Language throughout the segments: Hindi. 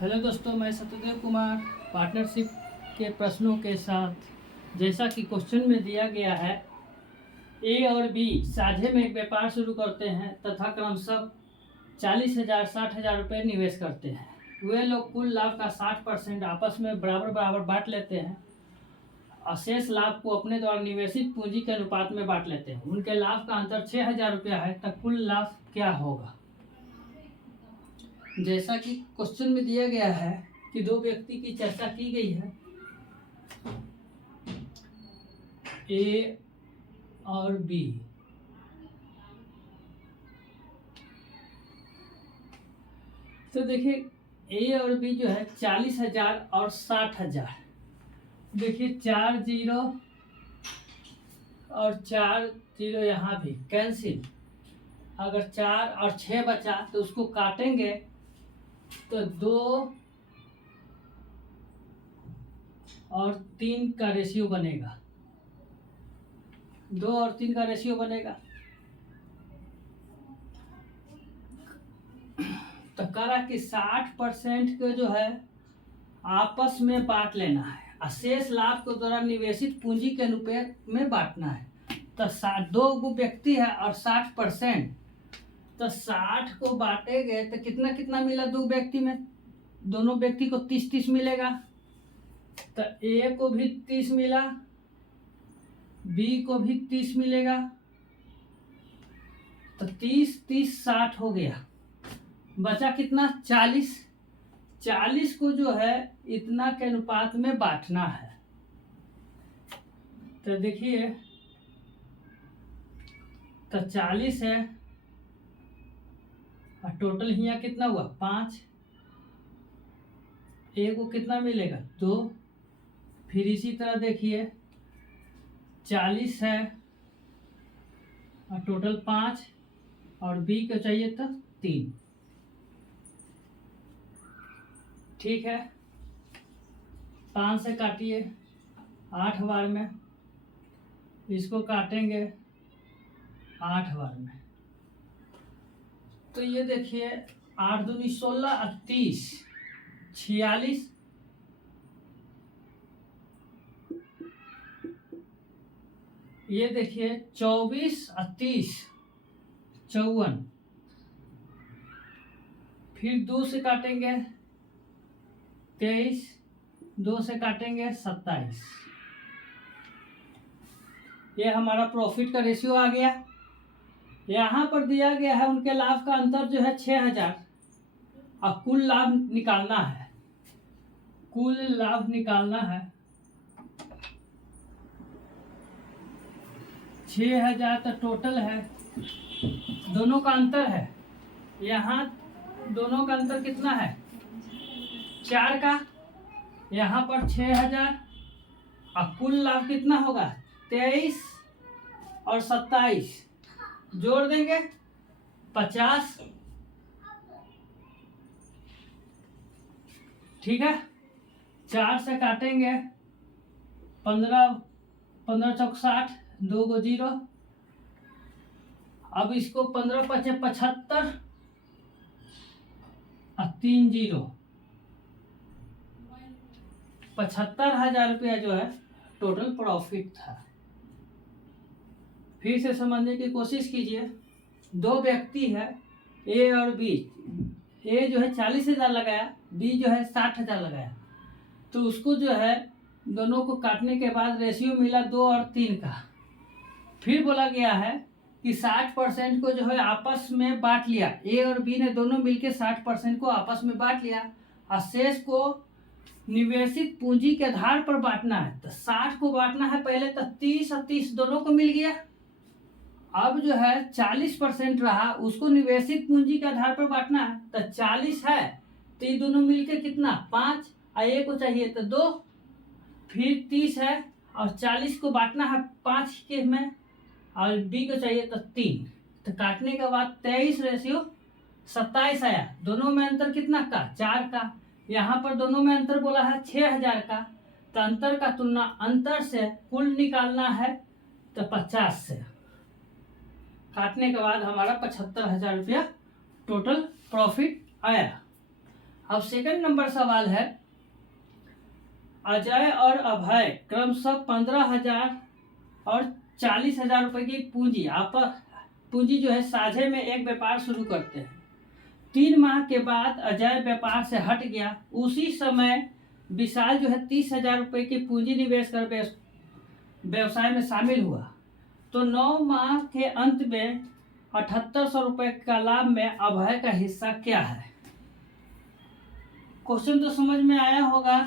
हेलो दोस्तों, मैं सत्यदेव कुमार पार्टनरशिप के प्रश्नों के साथ। जैसा कि क्वेश्चन में दिया गया है, ए और बी साझे में एक व्यापार शुरू करते हैं तथा क्रमशः 40,000 60,000 रुपये निवेश करते हैं। वे लोग कुल लाभ का 60% आपस में बराबर बराबर बांट लेते हैं। अशेष लाभ को अपने द्वारा निवेशित पूंजी के अनुपात में बांट लेते हैं। उनके लाभ का अंतर 6,000 रुपया है, तब कुल लाभ क्या होगा। जैसा कि क्वेश्चन में दिया गया है कि दो व्यक्ति की चर्चा की गई है, ए और बी। तो देखिए, ए और बी जो है 40,000 और 60,000। देखिए 4 जीरो और 4 जीरो यहाँ भी कैंसिल। अगर 4 और 6 बचा तो उसको काटेंगे तो 2 और 3 का रेशियो बनेगा। 2 और 3 का रेशियो बनेगा। तो करा कि 60% को जो है आपस में बांट लेना है। अशेष लाभ को द्वारा निवेशित पूंजी के अनुपात में बांटना है। तो 2 व्यक्ति है और 60%, तो 60 को बांटेंगे तो कितना कितना मिला। 2 व्यक्ति में, दोनों व्यक्ति को 30-30 मिलेगा। तो ए को भी 30 मिला, बी को भी 30 मिलेगा। तो 30-30 60 हो गया। बचा कितना, 40। 40 को जो है इतना के अनुपात में बांटना है। तो देखिए, तो 40 है और टोटल यहाँ कितना हुआ, 5। ए को कितना मिलेगा, 2। फिर इसी तरह देखिए 40 है और टोटल 5, और बी को चाहिए था 3। ठीक है, 5 से काटिए 8 बार में, इसको काटेंगे 8 बार में। तो ये देखिए 8 दूनी 16 और 30 46। ये देखिए 24 और 30 54। फिर 2 से काटेंगे 23, 2 से काटेंगे 27। ये हमारा प्रॉफिट का रेशियो आ गया। यहाँ पर दिया गया है उनके लाभ का अंतर जो है 6,000, और कुल लाभ निकालना है। कुल लाभ निकालना है 6,000। तो टोटल है, दोनों का अंतर है, यहाँ दोनों का अंतर कितना है, 4 का। यहाँ पर 6,000 और कुल लाभ कितना होगा, 23 और 27 जोड़ देंगे 50। ठीक है, 4 से काटेंगे 15 15 चौक 60, 2 को 0। अब इसको 15 पचे 75 और 3 0, 75,000 रुपया जो है टोटल प्रॉफिट था। फिर से समझने की कोशिश कीजिए। 2 व्यक्ति है, ए और बी। ए जो है 40,000 लगाया, बी जो है 60,000 लगाया। तो उसको जो है दोनों को काटने के बाद रेशियो मिला 2 और 3 का। फिर बोला गया है कि 60% को जो है आपस में बांट लिया। ए और बी ने दोनों मिलकर 60% को आपस में बांट लिया। और शेष को निवेशित पूंजी के आधार पर बांटना है। तो 60 को बांटना है पहले, तो 30 और 30 दोनों को मिल गया। अब जो है 40% रहा, उसको निवेशित पूंजी के आधार पर बांटना है। तो 40 है तो ये दोनों मिलके कितना, 5, और ए को चाहिए तो 2। फिर 30 है और 40 को बांटना है 5 के में, और बी को चाहिए तो 3। तो काटने के बाद 23 रेशियो 27 आया। दोनों में अंतर कितना का, 4 का। यहाँ पर दोनों में अंतर बोला है 6,000 का। तो अंतर का तुलना अंतर से कुल निकालना है, तो 50 से काटने के बाद हमारा 75,000 रुपया टोटल प्रॉफिट आया। अब सेकंड नंबर सवाल है, अजय और अभय क्रमशः 15,000 और 40,000 रुपए की पूंजी जो है साझे में एक व्यापार शुरू करते हैं। 3 माह के बाद अजय व्यापार से हट गया। उसी समय विशाल जो है 30,000 रुपए की पूंजी निवेश कर व्यवसाय में शामिल हुआ। तो 9 माह के अंत में 7,800 रुपए का लाभ में अभय का हिस्सा क्या है? क्वेश्चन तो समझ में आया होगा।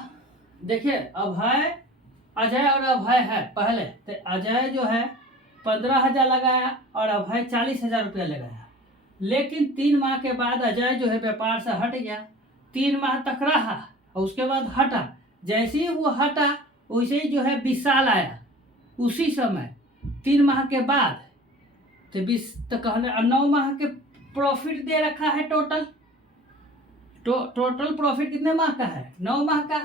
देखिए, अजय और अभय है। पहले तो अजय जो है 15,000 लगाया और अभय 40,000 रुपया लगाया। लेकिन 3 माह के बाद अजय जो है व्यापार से हट गया। 3 माह तक रहा और उसके बाद हटा। जैसे ही वो हटा वैसे ही जो है विशाल आया। उसी समय 3 माह के बाद तो कहने 9 माह के प्रॉफिट दे रखा है। टोटल प्रॉफिट कितने माह का है? 9 माह का।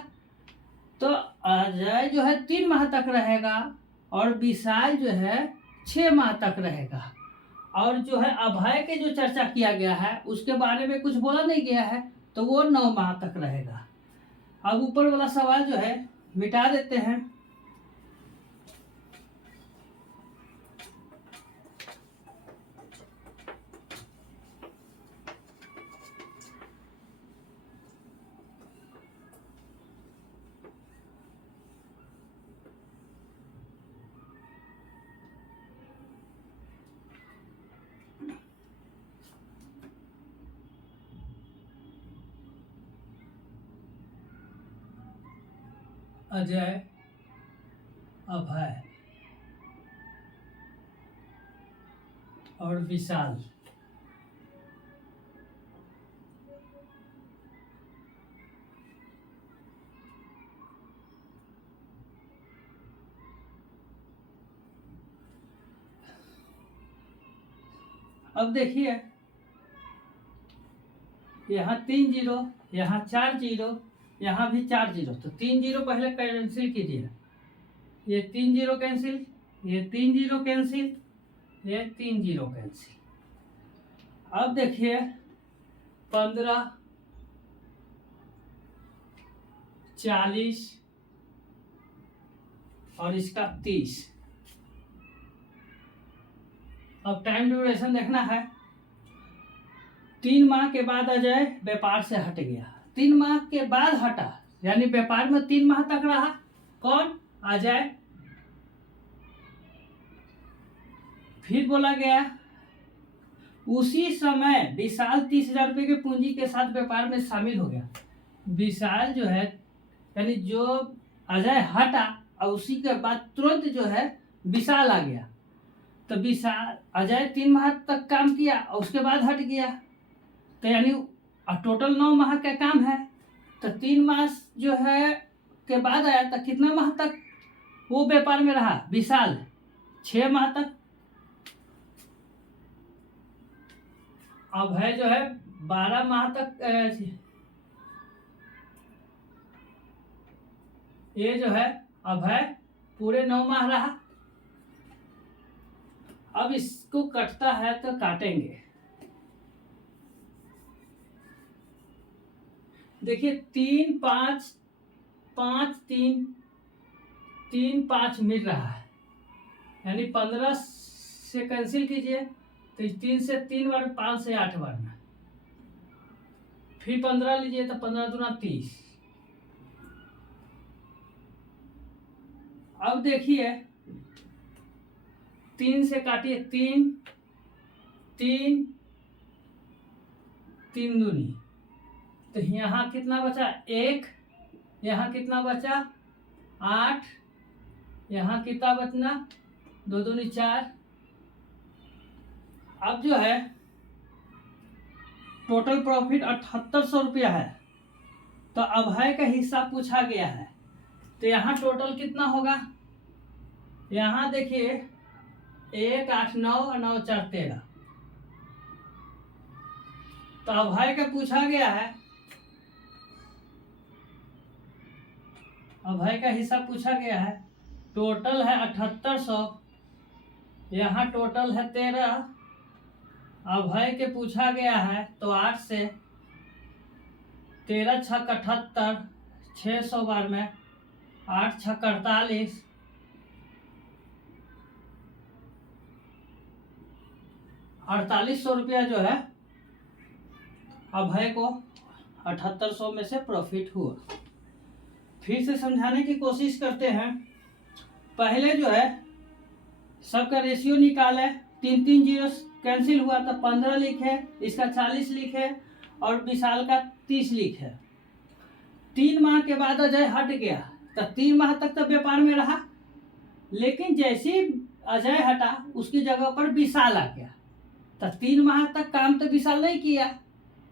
तो अजय जो है 3 माह तक रहेगा और विशाल जो है 6 माह तक रहेगा। और जो है अभय के जो चर्चा किया गया है उसके बारे में कुछ बोला नहीं गया है, तो वो 9 माह तक रहेगा। अब ऊपर वाला सवाल जो है मिटा देते हैं। अजय, अभय और विशाल। अब देखिए, यहाँ 3 जीरो, यहाँ 4 जीरो, यहाँ भी 4 जीरो। तो 3 जीरो पहले कैंसिल कीजिए। ये 3 जीरो कैंसिल, ये 3 जीरो कैंसिल, ये 3 जीरो कैंसिल। अब देखिए 15, 40 और इसका 30। अब टाइम ड्यूरेशन देखना है। 3 माह के बाद अजय व्यापार से हट गया। 3 माह के बाद हटा, यानी व्यापार में 3 माह तक रहा। कौन? अजय। फिर बोला गया उसी समय विशाल 30,000 रुपये की पूंजी के साथ व्यापार में शामिल हो गया। विशाल जो है, यानी जो अजय हटा और उसी के बाद तुरंत जो है विशाल आ गया। तो विशाल, अजय 3 माह तक काम किया और उसके बाद हट गया। तो यानी टोटल 9 माह का काम है। तो 3 माह जो है के बाद आया, तो कितना माह तक वो व्यापार में रहा? विशाल 6 माह तक। अभय जो है 12 माह तक, ये जो है अभय पूरे 9 माह रहा। अब इसको कटता है तो काटेंगे। देखिए 3, 5, 5, 3, 3, 5 मिल रहा है, यानी 15 से कैंसिल कीजिए तो 3 से 3 बार, 5 से 8 बार में, फिर 15 लीजिए तो 15 दूना 30। अब देखिए 3 से काटिए, 3, 3, 3 दूनी, तो यहाँ कितना बचा? 1। यहाँ कितना बचा? 8। यहाँ कितना बचना? 2 दूनी 4। अब जो है टोटल प्रॉफिट 7,800 रुपया है। तो अभय का हिस्सा पूछा गया है, तो यहाँ टोटल कितना होगा? यहाँ देखिए 1, 8, 9 और 9, 4, 13। तो अभय का पूछा गया है, अभय का हिस्सा पूछा गया है। टोटल है 7,800, यहाँ टोटल है 13। अभय के पूछा गया है तो 8 से 13 छक 78, 600 बार में 8 छक 48, 4800 रुपया जो है अभय को 7800 में से प्रॉफिट हुआ। फिर से समझाने की कोशिश करते हैं। पहले जो है सबका रेशियो निकाले, 3 जीरो कैंसिल हुआ तो 15 लिखे, इसका 40 लिखे और विशाल का 30 लिखे। 3 माह के बाद अजय हट गया तो 3 माह तक तो व्यापार में रहा, लेकिन जैसे ही अजय हटा उसकी जगह पर विशाल आ गया तो 3 माह तक काम तो विशाल नहीं किया।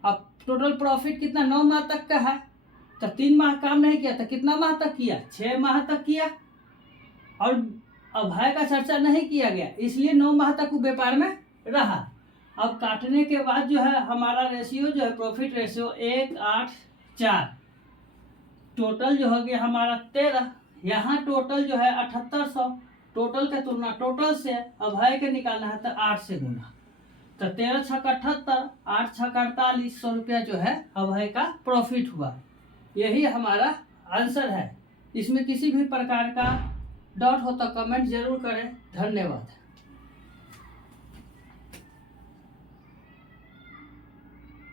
अब टोटल प्रॉफिट कितना, 9 माह तक का है, तो 3 माह काम नहीं किया तो कितना माह तक किया, 6 माह तक किया। और अभय का चर्चा नहीं किया गया, इसलिए 9 माह तक वो व्यापार में रहा। अब काटने के बाद जो है हमारा रेशियो जो है प्रॉफिट रेशियो 1, 8, 4, टोटल जो हो गया हमारा 13। यहाँ टोटल जो है 7800, टोटल का तुलना टोटल से अभय के निकालना है तो 8 से गुना, तो 13 छक 78, 8 छक 48, 100 रुपया जो है अभय का प्रॉफिट हुआ। यही हमारा आंसर है। इसमें किसी भी प्रकार का डाउट हो तो कमेंट जरूर करें। धन्यवाद।